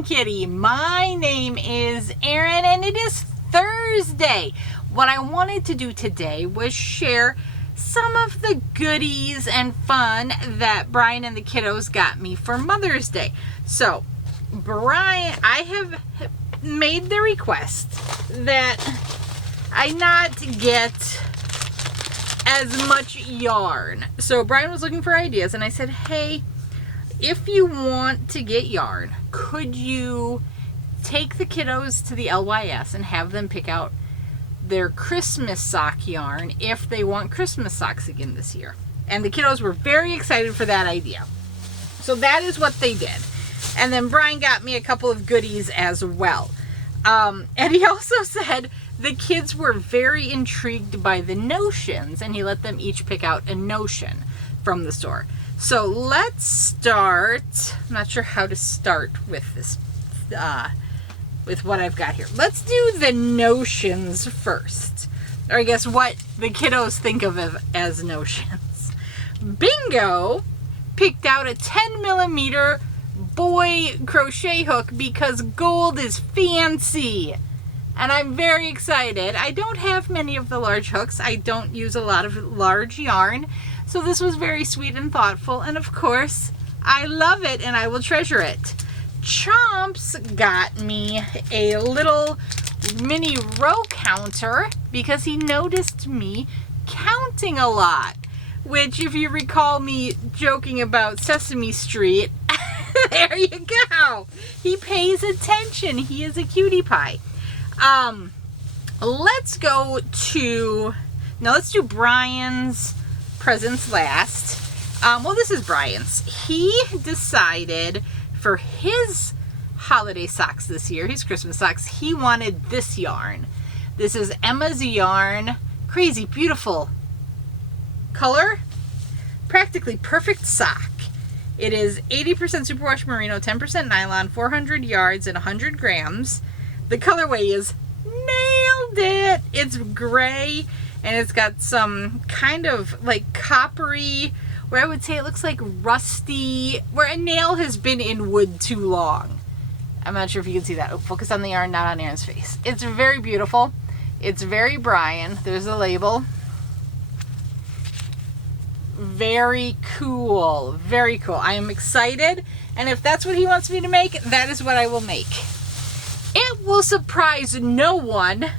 Crafting Kitty. My name is Erin and it is Thursday. What I wanted to do today was share some of the goodies and fun that Brian and the kiddos got me for Mother's Day. So, Brian, I have made the request that I not get as much yarn. So Brian was looking for ideas and I said, hey, if you want to get yarn, could you take the kiddos to the LYS and have them pick out their Christmas sock yarn if they want Christmas socks again this year? And the kiddos were very excited for that idea. So that is what they did. And then Brian got me a couple of goodies as well. And he also said the kids were very intrigued by the notions and he let them each pick out a notion from the store. So let's start. I'm not sure how to start with this, with what I've got here. Let's do the notions first. Or I guess what the kiddos think of as notions. Bingo picked out a 10mm boy crochet hook because gold is fancy. And I'm very excited. I don't have many of the large hooks. I don't use a lot of large yarn. So this was very sweet and thoughtful. And of course, I love it and I will treasure it. Chomps got me a little mini row counter because he noticed me counting a lot. Which, if you recall me joking about Sesame Street, there you go. He pays attention. He is a cutie pie. Let's go to, now let's do Brian's presents last. Well, this is Brian's. He decided for his holiday socks this year, his Christmas socks, he wanted this yarn. This is Emma's yarn. Crazy, beautiful color. Practically perfect sock. It is 80% superwash merino, 10% nylon, 400 yards, and 100 grams. The colorway is nailed it. It's gray and it's got some kind of like coppery, where I would say it looks like rusty, where a nail has been in wood too long. I'm not sure if you can see that. Oh, focus on the yarn, not on Aaron's face. It's very beautiful. It's very Brian. There's a label. Very cool. Very cool. I am excited. And if that's what he wants me to make, that is what I will make. It will surprise no one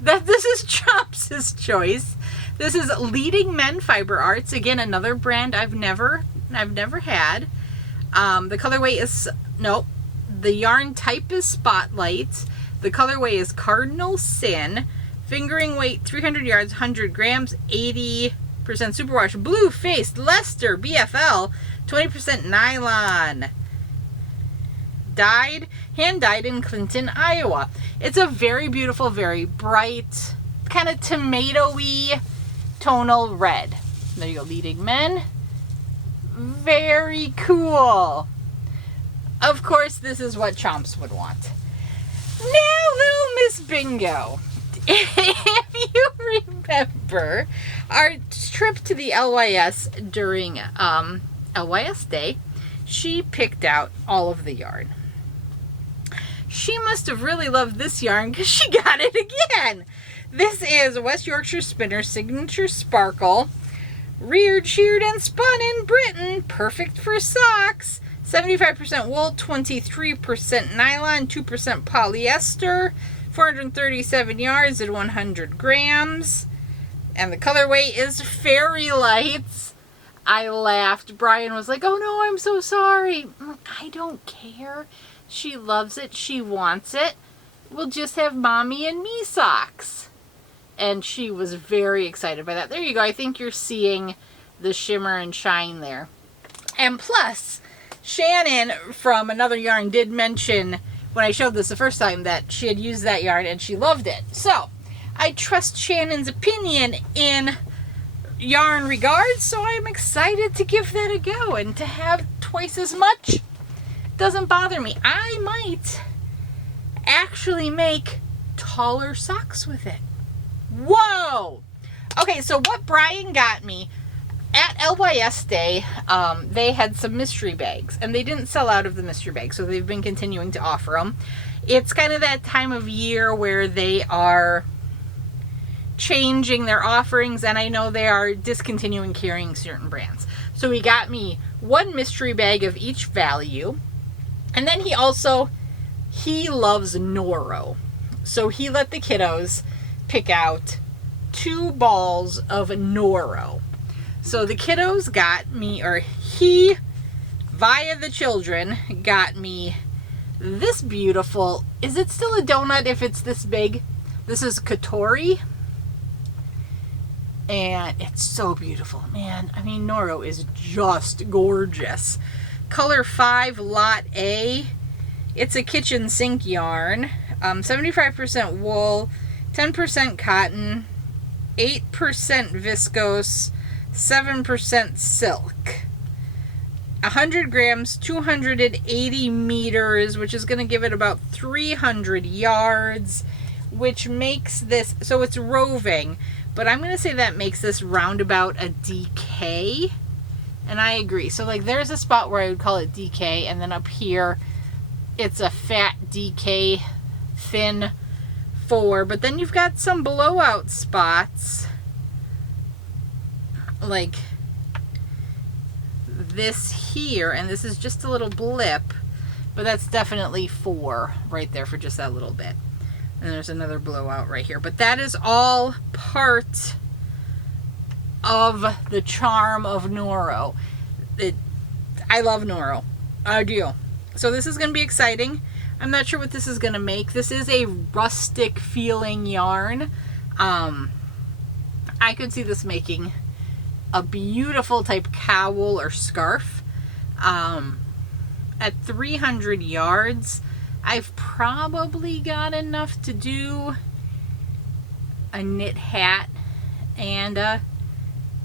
that this is Chomps' choice. This is Leading Men Fiber Arts. Again, another brand I've never had. The colorway is, nope. The yarn type is Spotlight. The colorway is Cardinal Sin. Fingering weight 300 yards, 100 grams, 80% superwash. Blue Faced Leicester BFL, 20% nylon. Hand dyed in Clinton, Iowa. It's a very beautiful, very bright, kind of tomato-y tonal red. There you go, Leading Men. Very cool. Of course, this is what Chomps would want. Now, little Miss Bingo. If you remember our trip to the LYS during LYS Day, she picked out all of the yarn. She must have really loved this yarn because she got it again. This is West Yorkshire Spinner Signature Sparkle. Reared, sheared, and spun in Britain. Perfect for socks. 75% wool, 23% nylon, 2% polyester. 437 yards and 100 grams. And the colorway is Fairy Lights. I laughed. Brian was like, oh no, I'm so sorry. I don't care. She loves it. She wants it. We'll just have mommy and me socks. And she was very excited by that. There you go. I think you're seeing the shimmer and shine there. And plus, Shannon from Another Yarn did mention when I showed this the first time that she had used that yarn and she loved it. So, I trust Shannon's opinion in yarn regards, so I'm excited to give that a go and to have twice as much. Doesn't bother me. I might actually make taller socks with it. Whoa! Okay, so what Brian got me, at LYS Day, they had some mystery bags, and they didn't sell out of the mystery bags, so they've been continuing to offer them. It's kind of that time of year where they are changing their offerings, and I know they are discontinuing carrying certain brands. So he got me one mystery bag of each value, and then he loves Noro. So he let the kiddos pick out 2 balls of Noro. So the kiddos got me, or he, via the children, got me this beautiful, is it still a donut if it's this big? This is Katori. And it's so beautiful, man. I mean, Noro is just gorgeous. Color 5, Lot A. It's a kitchen sink yarn. 75% wool, 10% cotton, 8% viscose, 7% silk. 100 grams, 280 meters, which is going to give it about 300 yards, which makes this, so it's roving, but I'm going to say that makes this roundabout a DK, and I agree. So like there's a spot where I would call it DK, and then up here it's a fat DK, thin 4, but then you've got some blowout spots like this here, and this is just a little blip, but that's definitely 4 right there for just that little bit. And there's another blowout right here, but that is all part of the charm of Noro. I love Noro, I do. So this is going to be exciting. I'm not sure what this is going to make. This is a rustic feeling yarn. I could see this making a beautiful type cowl or scarf. At 300 yards, I've probably got enough to do a knit hat and a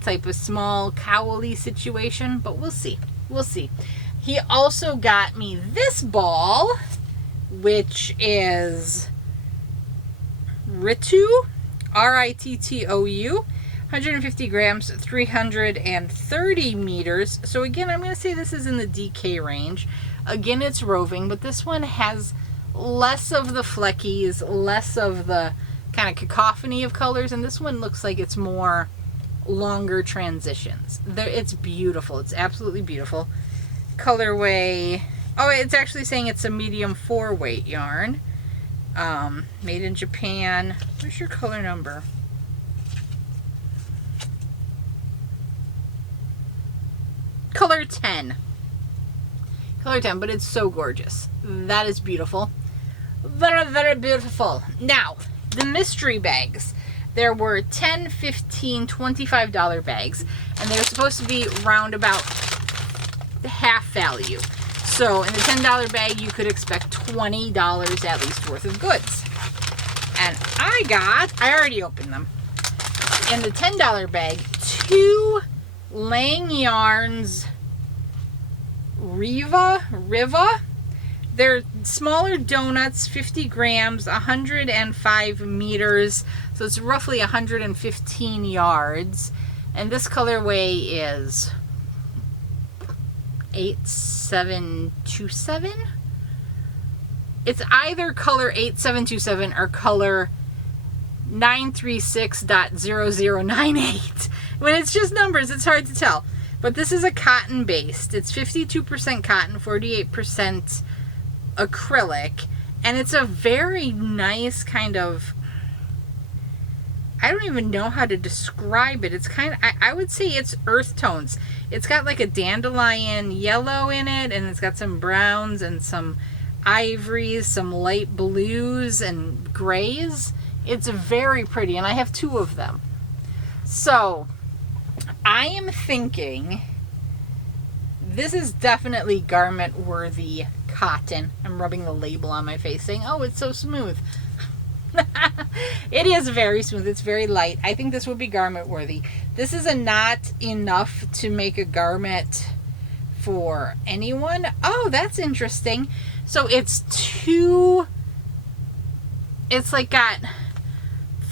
type of small cowl-y situation, but we'll see. We'll see. He also got me this ball, which is Ritu, R-I-T-T-O-U, 150 grams, 330 meters. So again, I'm going to say this is in the DK range. Again, it's roving, but this one has less of the fleckies, less of the kind of cacophony of colors, and this one looks like it's more longer transitions. It's beautiful. It's absolutely beautiful. Colorway, oh, it's actually saying it's a medium 4 weight yarn. Made in Japan. Where's your color number? Color 10. Color 10, but it's so gorgeous. That is beautiful. Very, very beautiful. Now, the mystery bags. There were 10, 15, $25 bags, and they were supposed to be roundabout half value. So in the $10 bag, you could expect $20 at least worth of goods. And I already opened them. In the $10 bag, 2 Lang Yarns Riva. They're smaller donuts, 50 grams, 105 meters. So it's roughly 115 yards. And this colorway is 8727. It's either color 8727 or color 936.0098. When it's just numbers, it's hard to tell. But this is a cotton based. It's 52% cotton, 48% acrylic, and it's a very nice kind of, I don't even know how to describe it. It's kind of, I would say it's earth tones. It's got like a dandelion yellow in it, and it's got some browns and some ivories, some light blues and grays. It's very pretty, and I have 2 of them. So I am thinking this is definitely garment worthy cotton. I'm rubbing the label on my face saying, oh, it's so smooth. It is very smooth. It's very light. I think this would be garment worthy. This is not enough to make a garment for anyone. Oh, that's interesting. So it's like got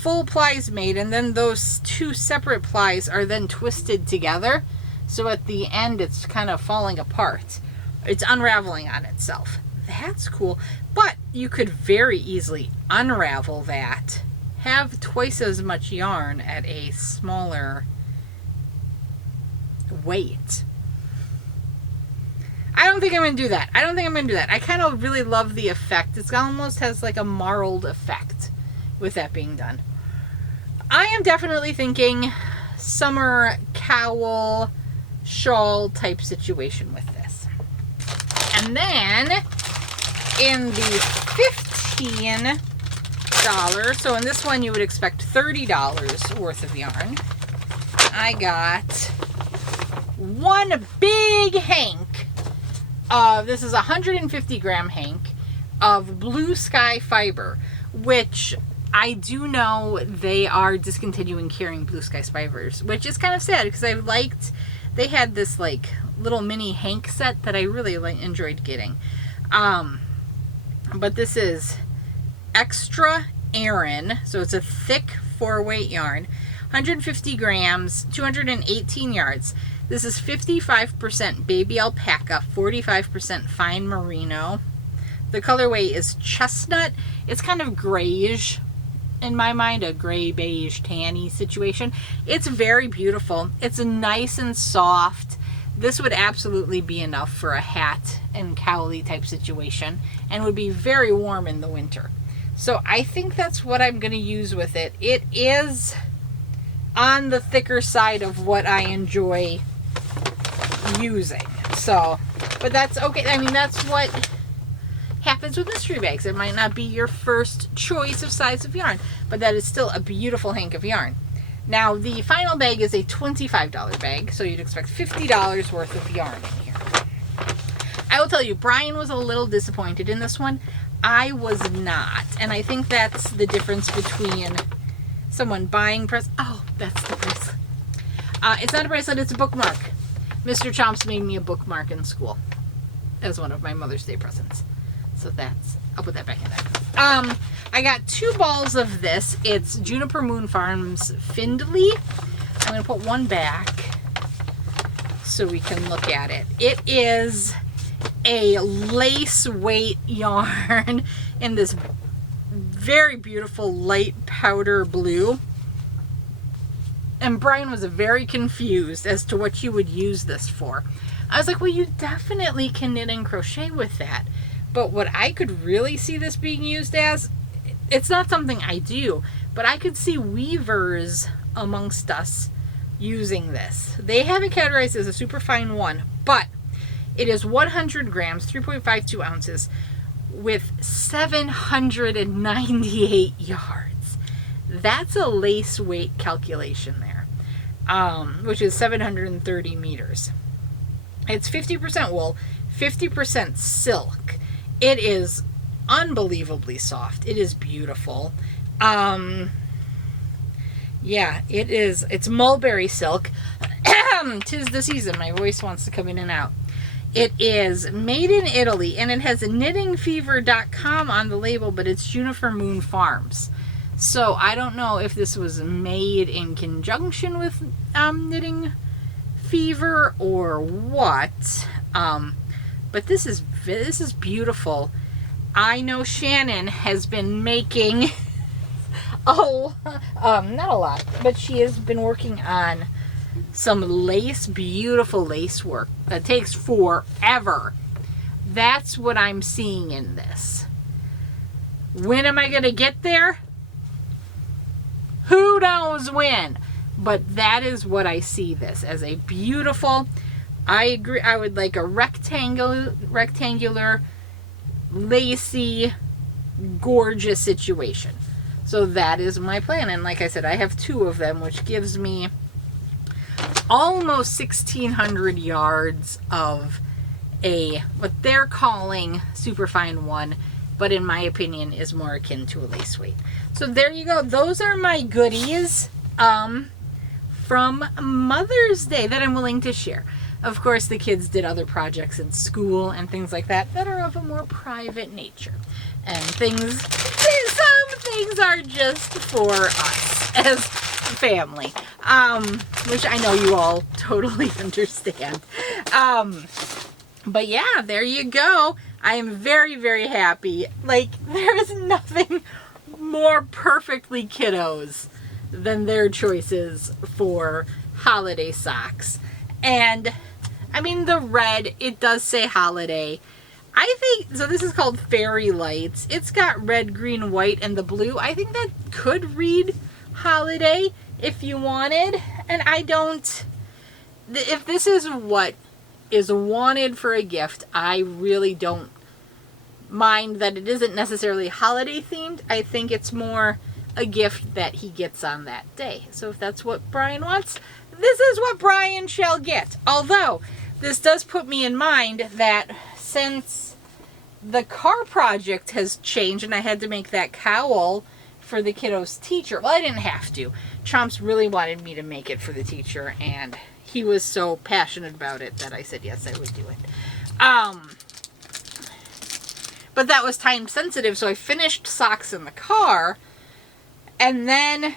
full plies made, and then those two separate plies are then twisted together. So at the end, it's kind of falling apart. It's unraveling on itself. That's cool. But you could very easily unravel that, have twice as much yarn at a smaller weight. I don't think I'm going to do that. I kind of really love the effect. It almost has like a marled effect with that being done. I am definitely thinking summer cowl, shawl type situation with this. And then in the $15, so in this one you would expect $30 worth of yarn, I got one big hank of, this is a 150 gram hank of Blue Sky fiber, which I do know they are discontinuing carrying Blue Sky fibers, which is kind of sad because I liked, they had this like little mini hank set that I really enjoyed getting. But this is extra Aran, so it's a thick 4-weight yarn, 150 grams, 218 yards. This is 55% baby alpaca, 45% fine merino. The colorway is chestnut. It's kind of grayish in my mind, a gray, beige, tanny situation. It's very beautiful. It's nice and soft. This would absolutely be enough for a hat and cowly type situation and would be very warm in the winter. So I think that's what I'm going to use with it. It is on the thicker side of what I enjoy using. So, but that's okay. I mean, that's what happens with mystery bags. It might not be your first choice of size of yarn, but that is still a beautiful hank of yarn. Now, the final bag is a $25 bag, so you'd expect $50 worth of yarn in here. I will tell you, Brian was a little disappointed in this one. I was not, and I think that's the difference between someone buying oh, that's the bracelet. It's not a bracelet, it's a bookmark. Mr. Chomps made me a bookmark in school as one of my Mother's Day presents. So that's, I'll put that back in there. I got 2 balls of this. It's Juniper Moon Farms Findley. I'm going to put one back so we can look at it. It is a lace weight yarn in this very beautiful light powder blue. And Brian was very confused as to what you would use this for. I was like, well, you definitely can knit and crochet with that. But what I could really see this being used as, it's not something I do, but I could see weavers amongst us using this. They have it categorized as a super fine one, but it is 100 grams, 3.52 ounces, with 798 yards. That's a lace weight calculation there, which is 730 meters. It's 50% wool, 50% silk. It is unbelievably soft. It is beautiful. Yeah, it is. It's mulberry silk. 'Tis the season. My voice wants to come in and out. It is made in Italy, and it has knittingfever.com on the label, but it's Juniper Moon Farms. So I don't know if this was made in conjunction with Knitting Fever or what. But this is beautiful. I know Shannon has been making not a lot, but she has been working on some lace, beautiful lace work that takes forever. That's what I'm seeing in this. When am I going to get there? Who knows when? But that is what I see this as, a beautiful, I agree, I would like a rectangular, lacy, gorgeous situation. So that is my plan. And like I said, I have 2 of them, which gives me almost 1,600 yards of what they're calling superfine one, but in my opinion is more akin to a lace weight. So there you go. Those are my goodies from Mother's Day that I'm willing to share. Of course, the kids did other projects in school and things like that that are of a more private nature. And some things are just for us as family, which I know you all totally understand. But yeah, there you go. I am very, very happy. Like, there is nothing more perfectly kiddos than their choices for holiday socks. And I mean, the red, it does say holiday. I think, so this is called Fairy Lights. It's got red, green, white, and the blue. I think that could read holiday if you wanted. And I don't, if this is what is wanted for a gift, I really don't mind that it isn't necessarily holiday themed. I think it's more a gift that he gets on that day. So if that's what Brian wants, this is what Brian shall get. Although this does put me in mind that since the car project has changed and I had to make that cowl for the kiddos' teacher, well, I didn't have to. Chomps really wanted me to make it for the teacher, and he was so passionate about it that I said yes, I would do it. But that was time sensitive, so I finished socks in the car, and then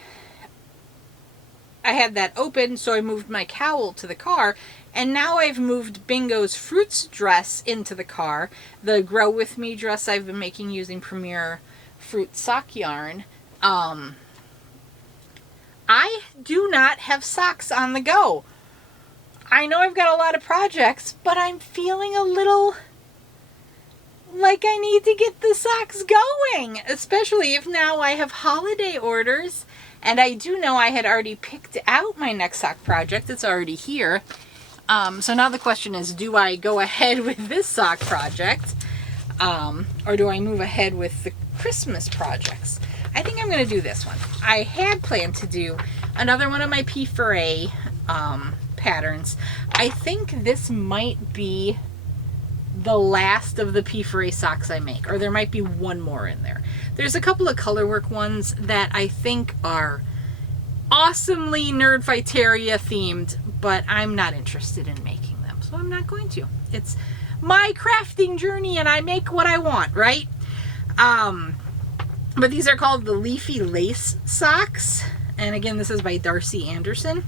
I had that open, so I moved my cowl to the car, and now I've moved Bingo's Fruits dress into the car. The Grow With Me dress I've been making using Premier Fruit sock yarn. I do not have socks on the go. I know I've got a lot of projects, but I'm feeling a little like I need to get the socks going, especially if now I have holiday orders, and I do know I had already picked out my next sock project. It's already here. So now the question is, do I go ahead with this sock project, or do I move ahead with the Christmas projects? I think I'm going to do this one. I had planned to do another one of my P4A patterns. I think this might be the last of the P4A socks I make, or there might be one more in there. There's a couple of colorwork ones that I think are awesomely Nerdfighteria themed, but I'm not interested in making them, so I'm not going to. It's my crafting journey and I make what I want, right? But these are called the Leafy Lace socks, and again, this is by Darcy Anderson.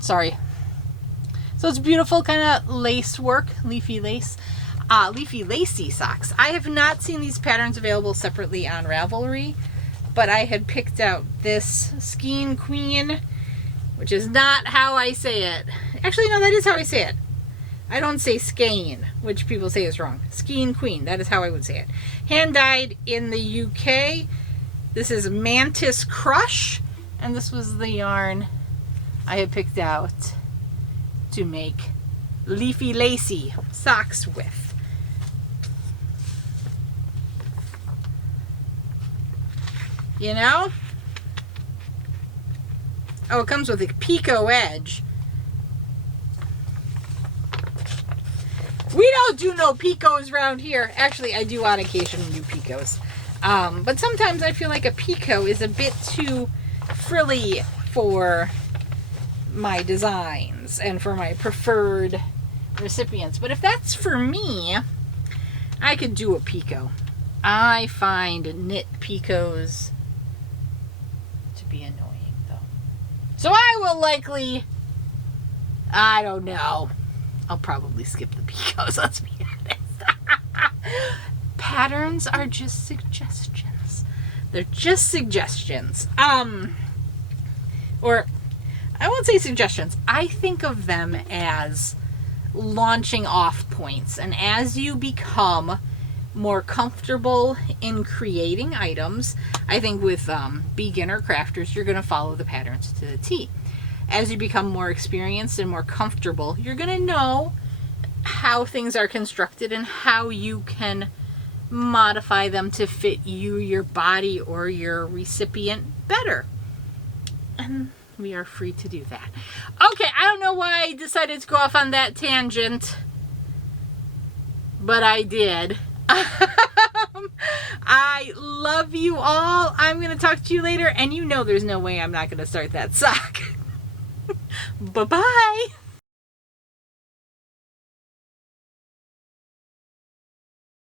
Sorry. So it's beautiful kind of lace work, leafy lace, leafy lacy socks. I have not seen these patterns available separately on Ravelry, but I had picked out this Skein Queen, which is not how I say it. Actually, no, that is how I say it. I don't say skein, which people say is wrong. Skein Queen, that is how I would say it. Hand dyed in the UK. This is Mantis Crush, and this was the yarn I had picked out to make leafy lacy socks with. You know? Oh, it comes with a picot edge. We don't do no picots around here. Actually, I do on occasion do picots. But sometimes I feel like a picot is a bit too frilly for my designs and for my preferred recipients. But if that's for me, I could do a picot. I find knit picots to be annoying, though. So I will likely, I don't know, I'll probably skip the picots, let's be honest. Patterns are just suggestions. They're just suggestions. Or I won't say suggestions. I think of them as launching off points. And as you become more comfortable in creating items, I think with beginner crafters, you're going to follow the patterns to the T. As you become more experienced and more comfortable, you're going to know how things are constructed and how you can modify them to fit you, your body, or your recipient better. And we are free to do that. Okay, I don't know why I decided to go off on that tangent, but I did. I love you all. I'm going to talk to you later, and you know there's no way I'm not going to start that sock. Bye-bye.